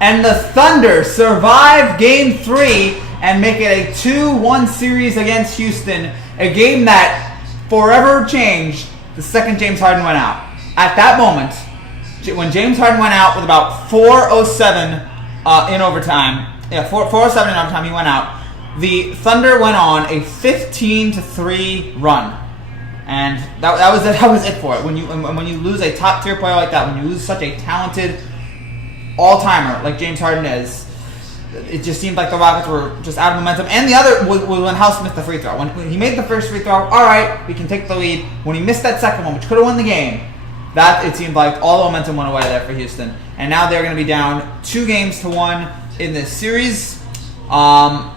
And the Thunder survive Game 3 and make it a 2-1 series against Houston. A game that forever changed the second James Harden went out. At that moment, when James Harden went out with about 4:07 in overtime, 4:07 in overtime, he went out. The Thunder went on a 15-3 run. And that was it for it. When you lose a top tier player like that, when you lose such a talented all-timer like James Harden is, it just seemed like the Rockets were just out of momentum. And the other was when House missed the free throw. When he made the first free throw, all right, we can take the lead. When he missed that second one, which could have won the game, that it seemed like all the momentum went away there for Houston. And now they're going to be down 2-1 in this series. You had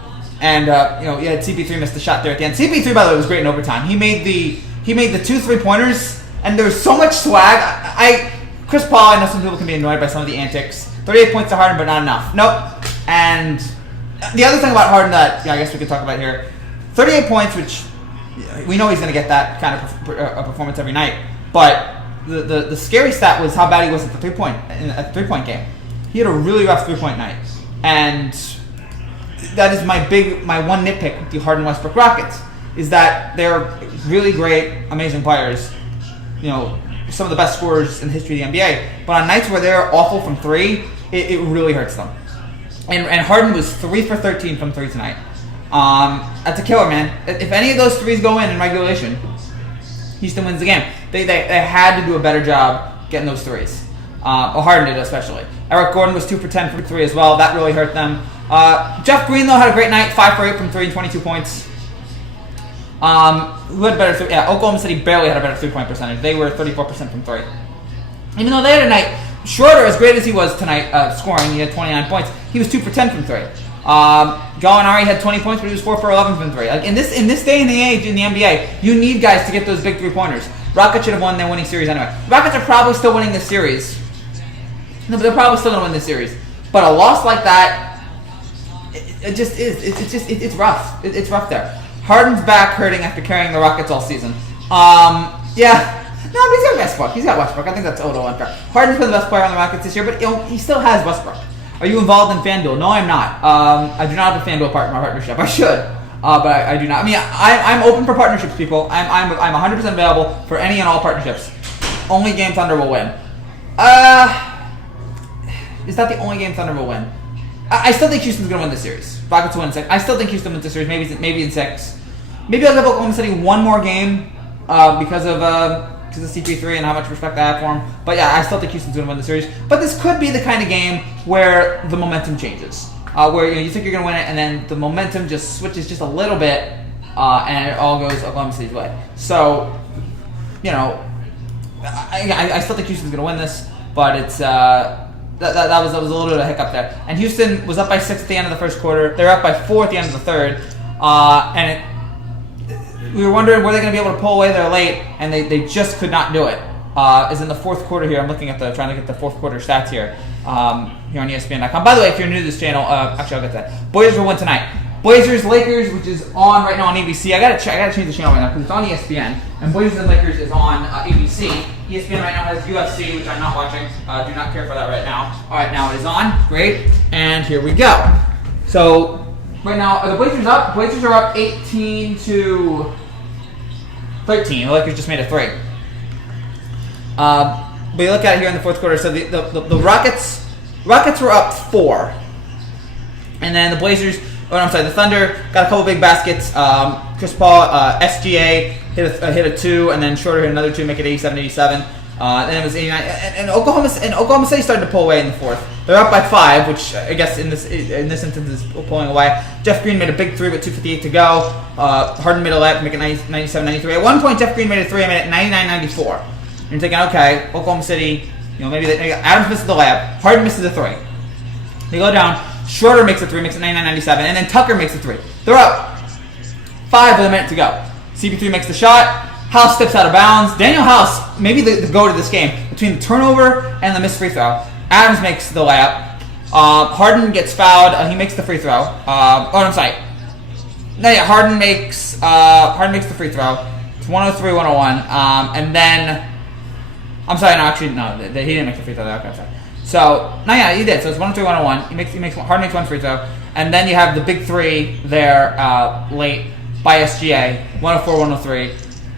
CP3 missed the shot there at the end. CP3, by the way, was great in overtime. He made the 2 3-pointers, and there was so much swag. Chris Paul, I know some people can be annoyed by some of the antics. 38 points to Harden, but not enough. Nope. And the other thing about Harden that I guess we could talk about here, 38 points, which we know he's going to get that kind of a performance every night. But the scary stat was how bad he was at the three-point game. He had a really rough 3-point night, and that is my one nitpick with the Harden Westbrook Rockets is that they're really great, amazing players. Some of the best scorers in the history of the NBA. But on nights where they're awful from three, it really hurts them. And Harden was 3 for 13 from three tonight. That's a killer, man. If any of those threes go in regulation, Houston wins the game. They had to do a better job getting those threes. Harden did especially. Eric Gordon was 2 for 10 from three as well. That really hurt them. Jeff Green, though, had a great night. 5 for 8 from three and 22 points. Who had better? Oklahoma City barely had a better 3-point percentage. They were 34% from three. Even though they had a night, Schroeder, as great as he was tonight, scoring, he had 29 points. He was 2 for 10 from three. Gallinari had 20 points, but he was 4 for 11 from three. Like in this day and age in the NBA, you need guys to get those big 3-pointers. Rockets should have won their winning series anyway. Rockets are probably still winning this series. No, but they're probably still going to win this series. But a loss like that, it just is. It's rough. It's rough there. Harden's back hurting after carrying the Rockets all season. Yeah. No, but he's got Westbrook. He's got Westbrook. I think that's a little unfair. Harden's been the best player on the Rockets this year, but he still has Westbrook. Are you involved in FanDuel? No, I'm not. I do not have a FanDuel partnership. I should, but I do not. I mean, I'm open for partnerships, people. I'm 100% available for any and all partnerships. Only game Thunder will win. Is that the only game Thunder will win? I still think Houston's going to win this series. Rockets will win 6. I still think Houston wins this series, maybe in 6. Maybe I'll give Oklahoma City one more game because of CP3 and how much respect I have for him. But yeah, I still think Houston's going to win the series. But this could be the kind of game where the momentum changes. Where you think you're going to win it, and then the momentum just switches just a little bit, and it all goes Oklahoma City's way. So, I still think Houston's going to win this, but it's... That was a little bit of a hiccup there. And Houston was up by 6 at the end of the first quarter. They were up by 4 at the end of the third. We were wondering, were they going to be able to pull away there late? And they just could not do it. Is in the fourth quarter here. I'm looking at trying to get the fourth quarter stats here. Here on ESPN.com. By the way, if you're new to this channel, actually I'll get that. Blazers will win tonight. Blazers Lakers, which is on right now on ABC. I gotta change the channel right now because it's on ESPN. And Blazers and Lakers is on ABC. ESPN right now has UFC, which I'm not watching. Do not care for that right now. All right, now it is on. Great. And here we go. So right now, are the Blazers up? Blazers are up 18-13. The Lakers just made a 3. But you look at it here in the fourth quarter. So the Rockets were up 4, and then the Blazers. The Thunder got a couple big baskets. Chris Paul, SGA hit a 2, and then Schroeder hit another 2, make it 87-87. Then it was 89. And Oklahoma City started to pull away in the fourth. They're up by 5, which I guess in this instance is pulling away. Jeff Green made a big 3 with 2:58 to go. Harden made a layup, make it 97-93. At one point, Jeff Green made a 3, and made it 99-94. And you're thinking, okay, Oklahoma City, maybe Adams misses the layup, Harden misses the 3. They go down. Schroeder makes a 3, makes it 99-97, and then Tucker makes a 3. They're up 5 with a minute to go. CP3 makes the shot. House steps out of bounds. Daniel House, maybe the go to this game, between the turnover and the missed free throw. Adams makes the layup. Harden gets fouled. He makes the free throw. I'm sorry. No, yeah, Harden makes the free throw. It's 103-101. And then, I'm sorry, no, actually, no, he didn't make the free throw. Okay, I'm sorry. So, no, yeah, he did. So it's 103, 101. Harden makes one free throw. And then you have the big three there late by SGA, 104, 103.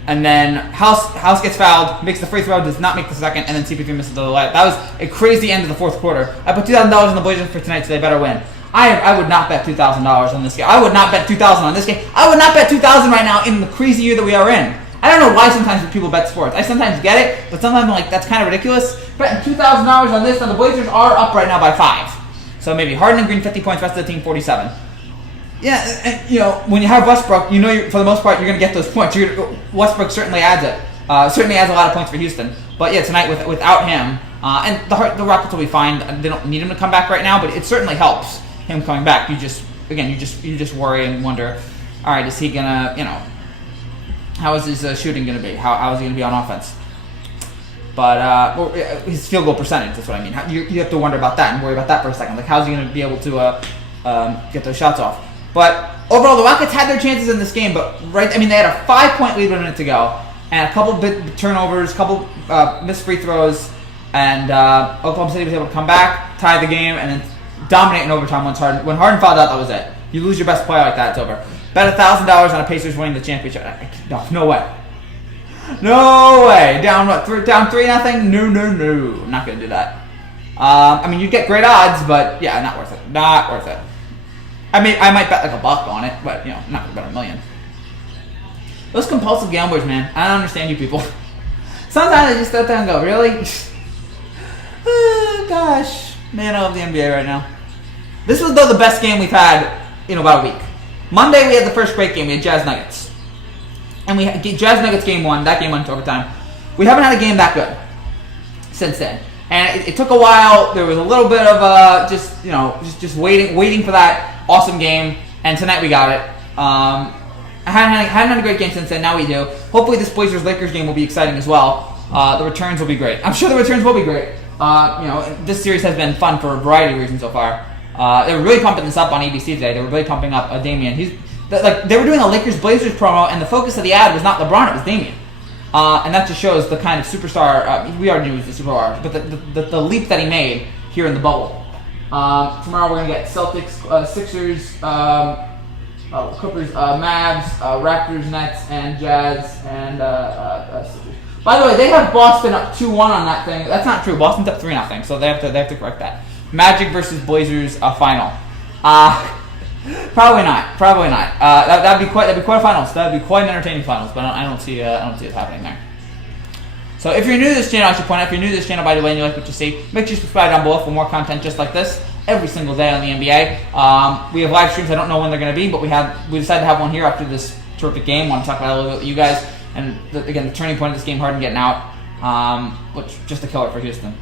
And then House gets fouled, makes the free throw, does not make the second, and then CP3 misses the layup. That was a crazy end of the fourth quarter. I put $2,000 on the Blazers for tonight, so they better win. I would not bet $2,000 on this game. I would not bet $2,000 on this game. I would not bet $2,000 right now in the crazy year that we are in. I don't know why sometimes people bet sports. I sometimes get it, but sometimes I'm like, that's kind of ridiculous. Betting $2,000 on this, and the Blazers are up right now by 5. So maybe Harden and Green 50 points, rest of the team 47. Yeah, and, when you have Westbrook, for the most part you're going to get those points. Westbrook certainly adds it. Certainly adds a lot of points for Houston. But yeah, tonight without him, and the Rockets will be fine. They don't need him to come back right now, but it certainly helps him coming back. You just worry and wonder, all right, is he gonna, how is his shooting gonna be? How is he gonna be on offense? But his field goal percentage, that's what I mean. You have to wonder about that and worry about that for a second. Like, how's he gonna be able to get those shots off? But overall, the Rockets had their chances in this game, but they had a 5-point lead with a minute to go, and a couple big turnovers, a couple missed free throws, and Oklahoma City was able to come back, tie the game, and then dominate in overtime when Harden fouled out. That was it. You lose your best player like that, it's over. Bet $1,000 on a Pacers winning the championship. No way. No way. Down what? Down 3-0? No. Not gonna do that. You'd get great odds, but yeah, not worth it. Not worth it. I might bet like $1 on it, but I'm not gonna bet $1 million. Those compulsive gamblers, man. I don't understand you people. Sometimes I just sit there and go, really? Oh, gosh. Man, I love the NBA right now. This was, though, the best game we've had in about a week. Monday, we had the first great game. We had Jazz Nuggets. And we had Jazz Nuggets game 1. That game went to overtime. We haven't had a game that good since then. And it took a while. There was a little bit of just waiting for that awesome game. And tonight we got it. I hadn't had a great game since then. Now we do. Hopefully this Blazers-Lakers game will be exciting as well. The returns will be great. I'm sure the returns will be great. This series has been fun for a variety of reasons so far. They were really pumping this up on ABC today. They were really pumping up Damian. They were doing a Lakers-Blazers promo, and the focus of the ad was not LeBron, it was Damian. And that just shows the kind of superstar, we already knew he was a superstar, but the leap that he made here in the bubble. Tomorrow we're going to get Celtics, Sixers, Clippers, Mavs, Raptors, Nets, and Jazz, and Sixers. By the way, they have Boston up 2-1 on that thing. That's not true. Boston's up 3-0, so they have to correct that. Magic versus Blazers final. Probably not. That'd be quite a finals. That'd be quite an entertaining finals, but I don't see it happening there. So if you're new to this channel, I should point out, if you're new to this channel, by the way, and you like what you see, make sure you subscribe down below for more content just like this every single day on the NBA. We have live streams. I don't know when they're going to be, but we decided to have one here after this terrific game. I want to talk about it a little bit with you guys. And again, the turning point of this game, Harden getting out, which just a killer for Houston.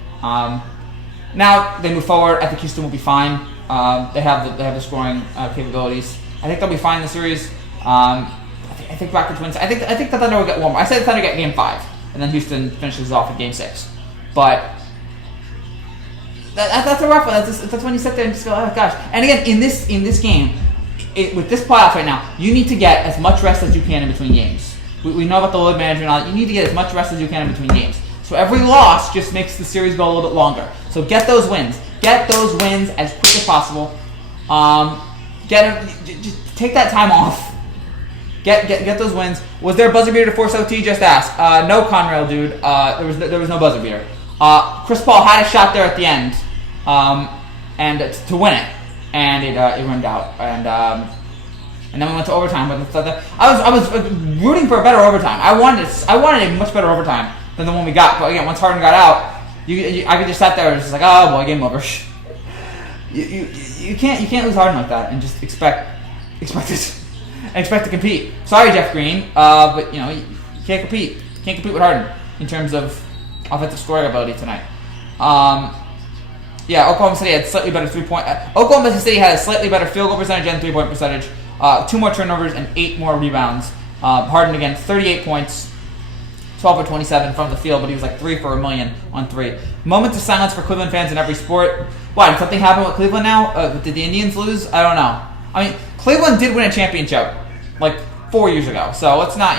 Now they move forward. I think Houston will be fine. They have the scoring capabilities. I think they'll be fine in the series. I think Rockets wins. I think the Thunder will get one more. I said the Thunder get Game 5, and then Houston finishes off in Game 6. But that's a rough one. That's when you sit there and just go, oh gosh. And again, in this game, with this playoff right now, you need to get as much rest as you can in between games. We know about the load management and all that. You need to get as much rest as you can in between games. So every loss just makes the series go a little bit longer. So get those wins. Get those wins as quick as possible. Just take that time off. Get those wins. Was there a buzzer beater to force OT? Just ask. No, Conrail, dude. There was no buzzer beater. Chris Paul had a shot there at the end, and to win it, and it rimmed out. And then we went to overtime. But I was rooting for a better overtime. I wanted a much better overtime than the one we got. But again, once Harden got out, I could just sat there and just like, oh boy, game over. You can't lose Harden like that and just expect to compete. Sorry, Jeff Green, but you can't compete. You can't compete with Harden in terms of offensive scoring ability tonight. Oklahoma City had slightly better Oklahoma City had a slightly better field goal percentage and 3-point percentage. 2 more turnovers and 8 more rebounds. Harden again, 38 points, 12 for 27 from the field, but he was like 3 for $1 million on 3. Moments of silence for Cleveland fans in every sport. Why, did something happen with Cleveland now? Did the Indians lose? I don't know. I mean, Cleveland did win a championship like 4 years ago, so it's not,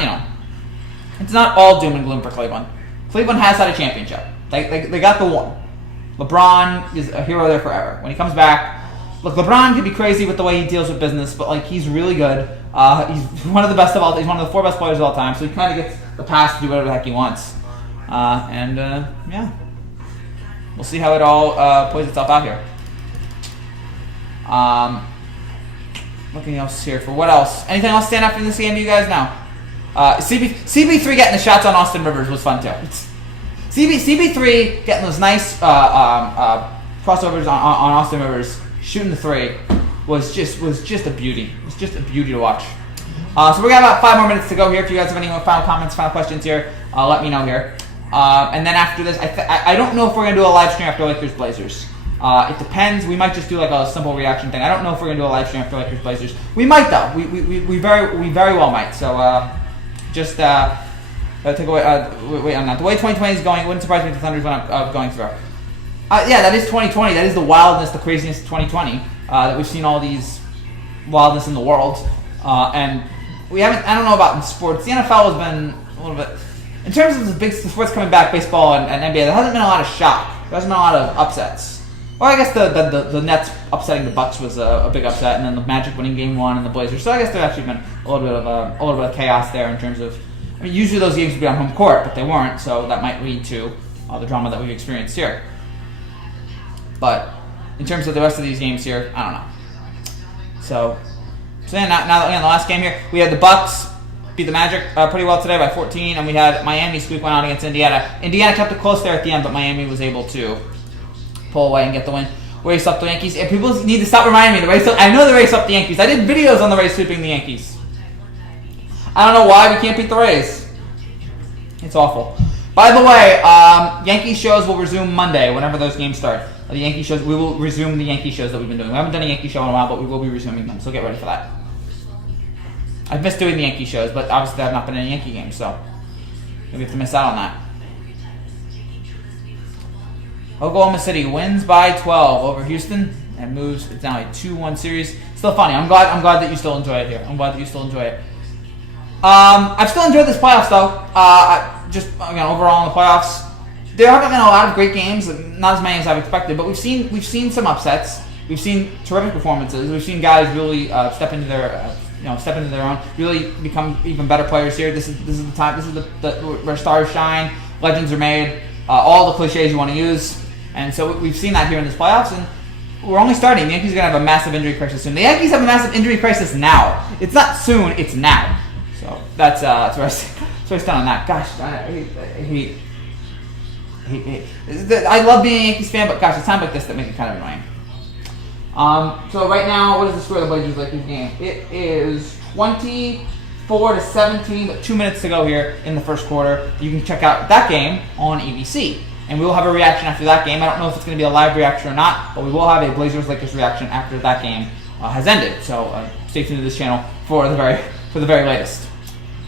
it's not all doom and gloom for Cleveland. Cleveland has had a championship. They got the one. LeBron is a hero there forever. When he comes back, look, LeBron can be crazy with the way he deals with business, but like he's really good. He's one of the best of all. He's one of the 4 best players of all time, so he kind of gets the pass to do whatever the heck he wants. Yeah, we'll see how it all plays itself out here. Looking else here for what else? Anything else stand out in this game to you guys now? CB3 getting the shots on Austin Rivers was fun too. CB3 getting those nice crossovers on Austin Rivers, shooting the 3 was just a beauty. It was just a beauty to watch. So we got about 5 more minutes to go here. If you guys have any final comments, final questions here, let me know here. And then after this, I don't know if we're gonna do a live stream after Lakers Blazers. It depends. We might just do like a simple reaction thing. I don't know if we're gonna do a live stream after Lakers Blazers. We might though. We very well might. So just take away. Wait on that. The way 2020 is going, it wouldn't surprise me if the Thunder's went up going through. Yeah, that is 2020. That is the wildness, the craziness of 2020. That we've seen all these wildness in the world, and we haven't. I don't know about in sports. The NFL has been a little bit. In terms of the big sports coming back, baseball and NBA, there hasn't been a lot of shock. There hasn't been a lot of upsets. Well, I guess the Nets upsetting the Bucks was a big upset, and then the Magic winning Game 1 and the Blazers. So I guess there actually been a little bit of chaos there in terms of. I mean, usually those games would be on home court, but they weren't, so that might lead to the drama that we've experienced here. But in terms of the rest of these games here, I don't know. So yeah, now in the last game here, we had the Bucks beat the Magic pretty well today by 14, and we had Miami squeak one out against Indiana. Indiana kept it close there at the end, but Miami was able to pull away and get the win. Race up the Yankees. And people need to stop reminding me. I know the race up the Yankees. I did videos on the Rays sweeping the Yankees. I don't know why we can't beat the Rays. It's awful. By the way, Yankee shows will resume Monday whenever those games start. The Yankee shows, we will resume the Yankee shows that we've been doing. We haven't done a Yankee show in a while, but we will be resuming them. So get ready for that. I've missed doing the Yankee shows, but obviously there have not been any Yankee games, so maybe have to miss out on that. Oklahoma City wins by 12 over Houston and moves. It's now a 2-1 series. Still funny. I'm glad that you still enjoy it here. I'm glad that you still enjoy it. I've still enjoyed this playoffs though. Just again, overall in the playoffs, there haven't been a lot of great games. Not as many as I've expected, but we've seen some upsets. We've seen terrific performances. We've seen guys really step into their own, really become even better players here. This is the time. This is the where stars shine, legends are made. All the cliches you want to use. And so we've seen that here in this playoffs, and we're only starting. The Yankees are going to have a massive injury crisis soon. The Yankees have a massive injury crisis now. It's not soon, it's now. So that's where I stand on that. Gosh, I hate. I love being a Yankees fan, but gosh, it's times like this that make it kind of annoying. So right now, what is the score of the Blazers-Lakers game? It is 24-17, but 2 minutes to go here in the first quarter. You can check out that game on ABC. And we will have a reaction after that game. I don't know if it's going to be a live reaction or not, but we will have a Blazers-Lakers reaction after that game has ended. So stay tuned to this channel for the very latest.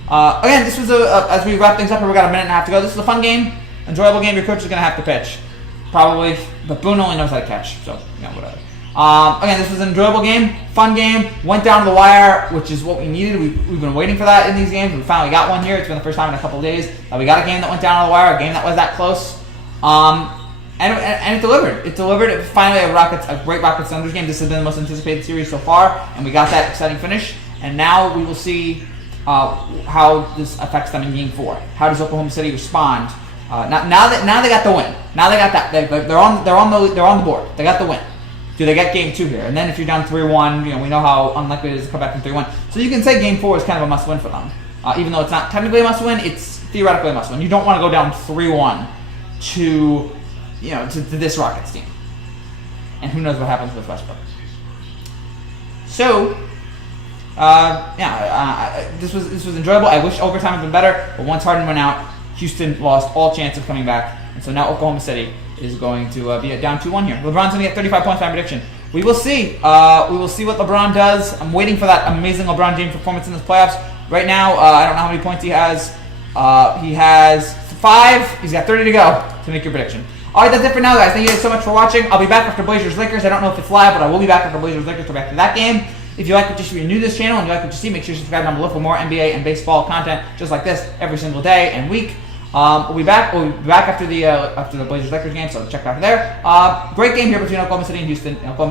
Again, this was as we wrap things up here, we got a minute and a half to go. This is a fun game, enjoyable game. Your coach is going to have to pitch, probably, but Boone only knows how to catch, so whatever. Again, this was an enjoyable game, fun game. Went down to the wire, which is what we needed. We've been waiting for that in these games. We finally got one here. It's been the first time in a couple of days that we got a game that went down to the wire, a game that was that close. And it delivered. It delivered. It finally a great Rockets Thunders game. This has been the most anticipated series so far, and we got that exciting finish. And now we will see how this affects them in Game 4. How does Oklahoma City respond? Now they got the win. Now they got that. They're on the board. They got the win. Do they get Game 2 here? And then if you're down 3-1, we know how unlikely it is to come back from 3-1. So you can say Game 4 is kind of a must-win for them. Even though it's not technically a must-win, it's theoretically a must-win. You don't want to go down 3-1 to this Rockets team. And who knows what happens with Westbrook. So, this was enjoyable. I wish overtime had been better, but once Harden went out, Houston lost all chance of coming back. And so now Oklahoma City is going to be down 2-1 here. LeBron's going to get 35 points by prediction. We will see. We will see what LeBron does. I'm waiting for that amazing LeBron James performance in this playoffs. Right now, I don't know how many points he has. He has 5. He's got 30 to go to make your prediction. All right, that's it for now, guys. Thank you guys so much for watching. I'll be back after Blazers-Lakers. I don't know if it's live, but I will be back after Blazers-Lakers to back to that game. If you like what you see, you're new to this channel and you like what you see, make sure you subscribe down below for more NBA and baseball content just like this every single day and week. We'll be back. We'll be back after the Blazers Lakers game, so check back there. Great game here between Oklahoma City and Houston. Oklahoma